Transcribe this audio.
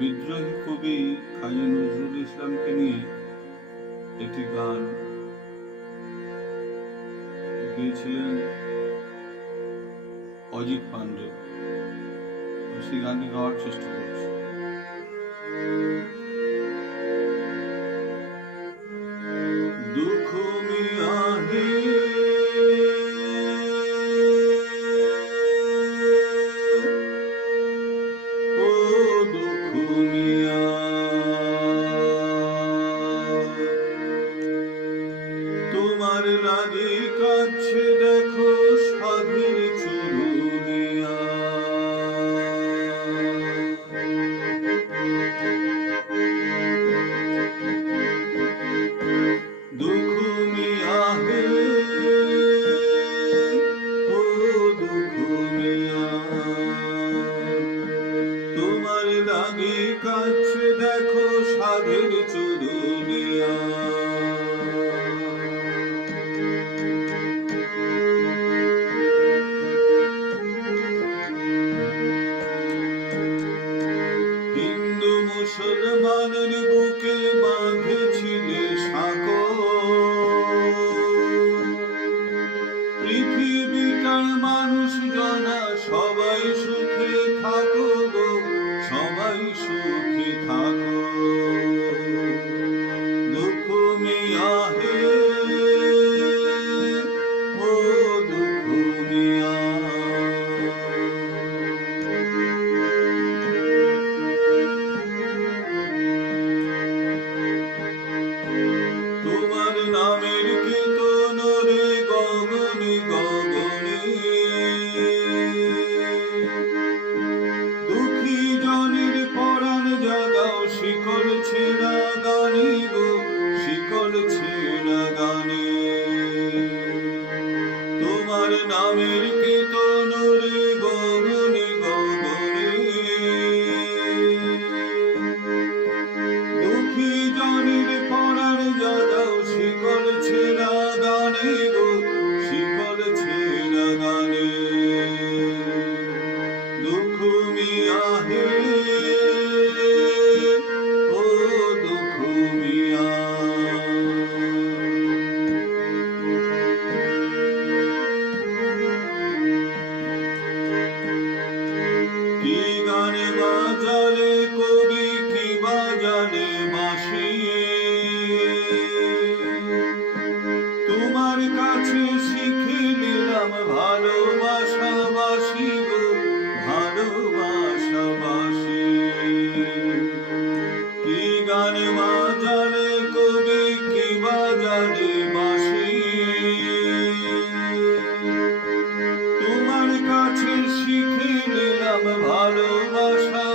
বিদ্রোহী কবি কাজী নজরুল ইসলামকে নিয়ে একটি গান গেয়েছিলেন অজিত পান্ডে। সেই গানটি গাওয়ার চেষ্টা করছি। দুঃখ মিয়া হে ও দুঃখ মিয়া, তোমার লাগি কাছে দেখো সাধের চরুনিয়া। দুঃখ মিয়া হে ও দুঃখ মিয়া, তোমার লাগি কাছে দেখো সাধের চরুনিয়া। হিন্দু মুসলমানের বুকে বাঁধেছিলে সাঁকো, পৃথিবীটার মানুষ জনা সবাই সুখে থাকো গো, সবাই সুখে থাকো। দুঃখ মিয়া হে ও দুঃখ মিয়া, তোমার নামের কীর্তন রে গগনে গগনে, দুঃখী জনের পরাণ জাগাও শিকল ছেঁড়া গানে গো, শিকল ছেঁড়া গানে। তোমার নামের কীর্তন রে গগনে গগনে, দুঃখী জনের পরাণ জাগাও শিকল ছেঁড়া গানে গো, শিকল ছেঁড়া গানে। দুঃখ মিয়া হে ও দুঃখ মিয়া, কি গানে বাজালে কবি, কি বাজালে বাঁশি, তোমার কাছে শিখে নিলাম ভালোবাসা বাসি গো, ভালোবাসা বাসি। কি গান বাজালে কবি, কি বাজালে বাঁশি, তোমার কাছে শিখে নিলাম ভালোবাসা